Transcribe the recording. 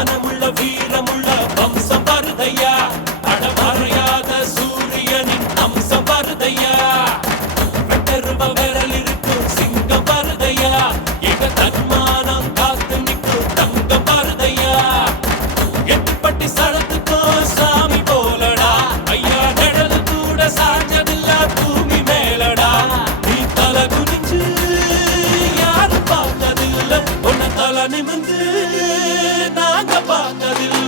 மனமுள்ள வீரமுள்ள வம்சம் வருதையா அடமறையாத சூரியனின் அம்சம் வருதையா வெட்டருவ விரல் இருக்கும் சிங்கம் வருதையா எங்க தன்மானம் காத்து நிற்கும் தங்கம் வருதையா எட்டுப்பட்டி சடத்துக்கோ சாமி போலடா ஐயா நிழல் கூட சாஞ்சதில்ல பூமி மேலடா நீ தலை குனிஞ்சு யாரும் பார்த்ததில்ல உன்னை தலை நிமிந்து நாங்க பார்த்ததில்ல